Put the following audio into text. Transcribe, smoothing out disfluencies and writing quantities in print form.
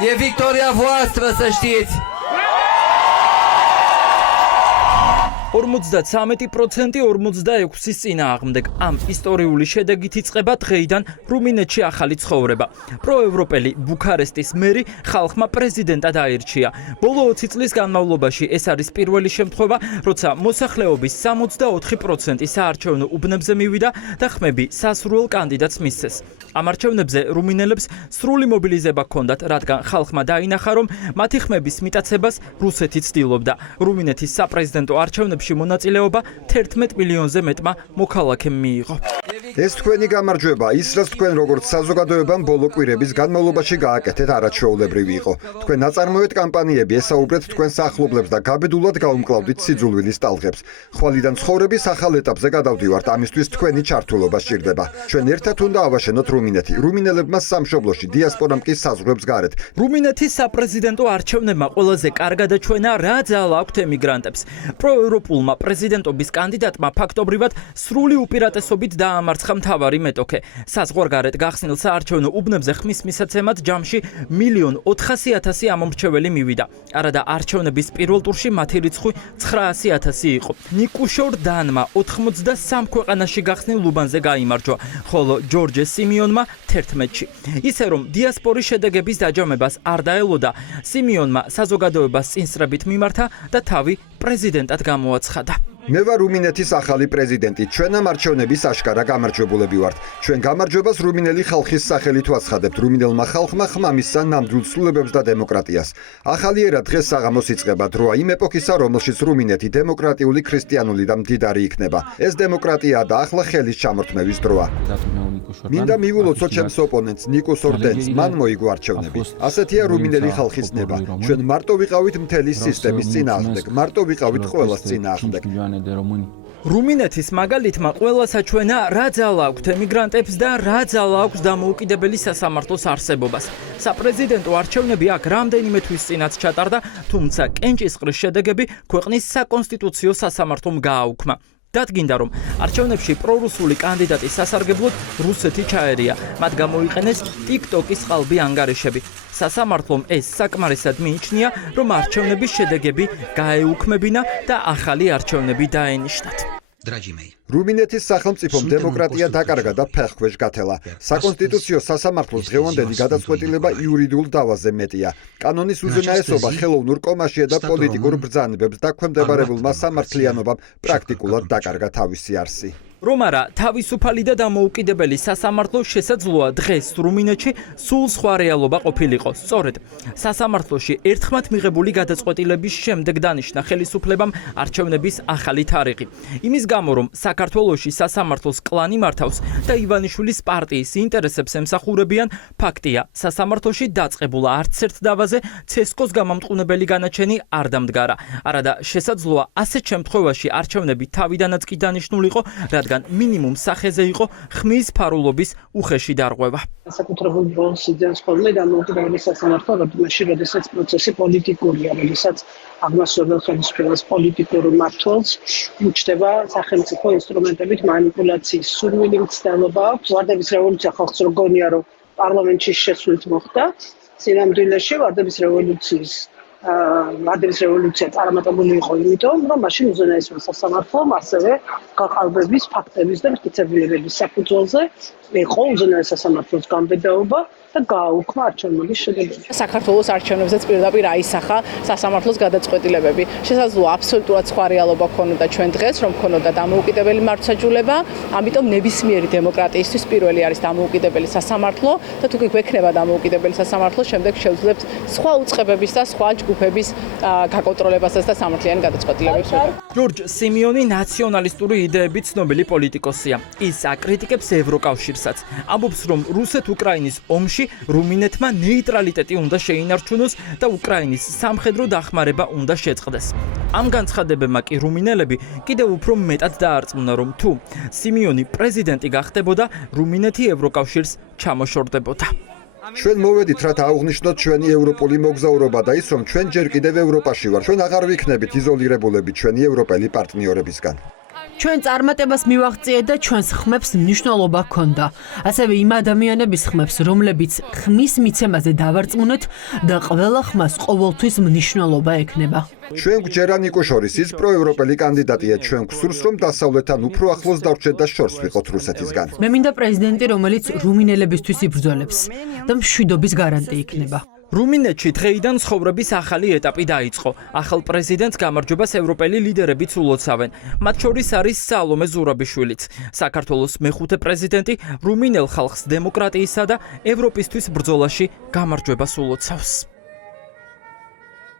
E victoria voastră, să știți! 53% 46-ის წინააღმდეგ ამ ისტორიული შედეგით იწყება დღეიდან რუმინეთში ახალი ცხოვრება. პროევროპელი ბუქარესტის მერი ხალხმა პრეზიდენტად აირჩია. ბოლო 20 წლის განმავლობაში ეს არის პირველი შემთხვევა, როცა მოსახლეობის 64% საარჩევნო უბნებზე მივიდა და ხმები სასურველ კანდიდატს მისცეს. ამ არჩევნებზე რუმინელებს სრული მობილიზება ჰქონდათ, რადგან ხალხმა დაინახა, რომ მათი ხმების მიტაცებას რუსეთი ცდილობდა. რუმინეთის საპრეზიდენტო არჩევნებში მონაწილეობა 11 მილიონზე მეტმა მოქალაქემ მიიღო. ეს თქვენი გამარჯვება ის, რაც თქვენ როგორც საზოგადოებამ ბოლო კვირების განმავლობაში გააკეთეთ, არაჩვეულებრივი იყო. თქვენ ნაწარმოეთ კამპანიები ესაუბრეთ თქვენს ახლობლებს და გაბედულად გაუმკლავდით სიძულვილის ტალღებს. ხვალიდან ცხოვრების ახალ ეტაპზე გადავდივართ, ამისთვის თქვენი ჩართულობა სჭირდება. ჩვენ ერთად უნდა ავაშენოთ რუმინეთი. რუმინელებმა სამშობლოში, დიასპორამ კი საზღვრებს გარეთ. რუმინეთის საპრეზიდენტო არჩევნებმა ყველაზე კარგად აჩვენა, რა ძალა აქვთ ემიგრანტებს. პროევროპულმა პრეზიდენტობის კანდიდატმა ფაქტობრივად სრული უპირატესობით დაამარცხა მთავარი მეტოქე. საზღვარგარეთ გახსნილ საარჩევნო უბნებზე ხმის მისაცემად ჯამში 1.400.000 ამომრჩეველი მივიდა. არადა არჩევნების პირველ ტურში მათი რიცხვი 900.000 იყო. ნიკუშორ დანმა 83 ქვეყანაში გახსნილ უბანზე გაიმარჯვა, ხოლო ჯორჯე სიმიონმა 11-ში. ისე რომ დიასპორის შედეგების დაჯამებას არ დაელოდა, სიმიონმა საზოგადოებას წინსრებით მიმართა და თავი პრეზიდენტად გამოაცხადა. მე ვარ რუმინეთის ახალი პრეზიდენტი. ჩვენ ამ არჩევნების აშკარა გამარჯვებულები ვართ. ჩვენ გამარჯვებას რუმინელი ხალხის სახელით ვაცხადებთ. რუმინელმა ხალხმა ხმა მისცა ნამდვილ სრულებებს და დემოკრატიას. ახალი ერა დღეს საღამოს იწყება, დროა იმ ეპოქისა, რომელშიც რუმინეთი დემოკრატიული, ქრისტიანული და მდიდარი იქნება. ეს დემოკრატიაა და ახლა ხელის ჩამორთმევის დროა. მინდა მივულოცო ჩემს ოპონენტს ნიკოს ორდენს, მან მოიგო არჩევნები. ასეთია რუმინელი ხალხის ნება. ჩვენ მარტო ვიყავით მთელი სისტემის წინააღმდეგ, მარტო ვიყავით ყველას წინააღმდეგ. რუმინეთის მაგალითმა ყველას აჩვენა, რა ძალა აქვთ ემიგრანტებს და რა ძალა აქვს დამოუკიდებელი სასამართლოს არსებობას. საპრეზიდენტო არჩევნები აქ რამდენიმე თვის წინაც ჩატარდა, თუმცა კენჭისყრის შედეგები ქვეყნის საკონსტიტუციო სასამართლომ გააუქმა. დადგინდა, რომ არჩევნებში პრორუსული კანდიდატის სასარგებლოდ რუსეთი ჩაერია. მათ გამოიყენეს TikTok-ის ყალბი ანგარიშები. სასამართლომ ეს საკმარისად მიიჩნია, რომ არჩევნების შედეგები გაეუქმებინა და ახალი არჩევნები დაენიშნათ. რუმინეთის სახელმწიფომ დემოკრატია დაკარგა და ფეხქვეშ გათელა. საკონსტიტუციო სასამართლოს დღევანდელი გადაწყვეტილება იურიდიულ დავაზე მეტია. კანონის უზენაესობა ხელოვნურ კომაშია და პოლიტიკურ ბრძანებებს დაქვემდებარებულმა სამართლიანობამ პრაქტიკულად დაკარგა თავისი არსი. რომ არა, თავისუფალი და დამოუკიდებელი სასამართლო შესაძლოა დღეს რუმინეთში სულ სხვა რეალობა ყოფილიყო. სწორედ, სასამართლოში ერთხმად მიღებული გადაწყვეტილების შემდეგ დანიშნა ხელისუფლებამ არჩევნების ახალი თარიღი. იმის გამო, რომ საქართველოში სასამართლოს კლანი მართავს და ივანიშვილის პარტიის ინტერესებს ემსახურებიან, ფაქტია, სასამართლოში დაწყებულა არც ერთ დავაზე ცესკოს გამამტყუნებელი განაჩენი არ დამდგარა. არადა შესაძლოა ასეთ შემთხვევაში არჩევნები თავიდანაც კი დანიშნულიყო, რადგან მინიმუმ სახეზე იყო ხმის ფარულობის უხეში დარღვევა. საკუთრებულ როლს იძენს ხოლმე დამოუკიდებელი სასამართლო, როდესაც პროცესი პოლიტიკურია, როდესაც აღმასრულებელ ხელისუფლებას პოლიტიკურ მმართველს უჩნდება სახელმწიფო ინსტრუმენტებით манипуляციის სურვილი მცდელობა აქვს. ვარდების რევოლუცია ხალხს რო გონია, რომ პარლამენტში შესვლით მოხდა, სინამდვილეში ვარდების რევოლუცია წარმატებული იყო იმიტომ, რომ მაშინ უზენაესმა სასამართლომ ასევე გაყალბების, ფაქტების და მტკიცებულებების საფუძველზე იყო უზენაეს სასამართლოს გამბედაობა და გააუქმა არჩევნების შედეგები. საქართველოს არჩევნებზეც პირდაპირ აისახა სასამართლოს გადაწყვეტილებები. შესაძლოა აბსოლუტურად სხვა რეალობა ქონოდა ჩვენ დღეს, რომ ქონოდა დამოუკიდებელი მართლმსაჯულება, ამიტომ ნებისმიერი დემოკრატიისთვის პირველი არის დამოუკიდებელი სასამართლო და თუ გვექნება დამოუკიდებელი სასამართლო, შემდეგ შევძლებთ სხვა უწყებების და სხვა ჯგუფების გაკონტროლებასაც და სამართლიანი გადაწყვეტილებებს. ჯორჯ სიმიონი ნაციონალისტური იდეებით ცნობილი პოლიტიკოსია. ის აკრიტიკებს ევროკავშირსაც. ამბობს, რომ რუსეთ-უკრაინის ომში რუმინეთმა ნეიტრალიტეტი უნდა შეინარჩუნოს და უკრაინის სამხედრო დახმარება უნდა შეწყდეს. ამ განცხადებებმა კი რუმინელები კიდევ უფრო მეტად დაარწმუნა, რომ თუ სიმიონი პრეზიდენტი გახდებოდა, რუმინეთი ევროკავშირს ჩამოშორდებოდა. ჩვენ მოვედით, რათა აღვნიშნოთ ჩვენი ევროპული მოგზაურობა და ის, რომ ჩვენ ჯერ კიდევ ევროპაში ვართ. ჩვენ აღარ ვიქნებით იზოლირებულები ჩვენი ევროპელი პარტნიორებისგან. ჩვენ წარმატებას მივაღწიეთ და ჩვენს ხმებს მნიშვნელობა ჰქონდა. ასევე იმ ადამიანების ხმებს, რომლებიც ხმის მიცემაზე დავარწმუნეთ და ყველა ხმას ყოველთვის მნიშვნელობა ექნება. ჩვენ გვჯერა ნიკუშორის ის პროევროპელი კანდიდატია ჩვენ გვსურს რომ დასავლეთთან უფრო ახლოს დავრჩეთ და შორს ვიყოთ რუსეთისგან. მე მინდა პრეზიდენტი, რომელიც რუმინელებისთვის იბრძოლებს და მშვიდობის გარანტი იქნება. რუმინეთში დღეიდან ცხოვრების ახალი ეტაპი დაიწყო. ახალ პრეზიდენტს გამარჯვებას ევროპელი ლიდერებიც ულოცავენ. მათ შორის არის სალომე ზურაბიშვილიც. საქართველოს მეხუთე პრეზიდენტი რუმინელ ხალხს დემოკრატიისა და ევროპისთვის ბრძოლაში გამარჯვებას ულოცავს.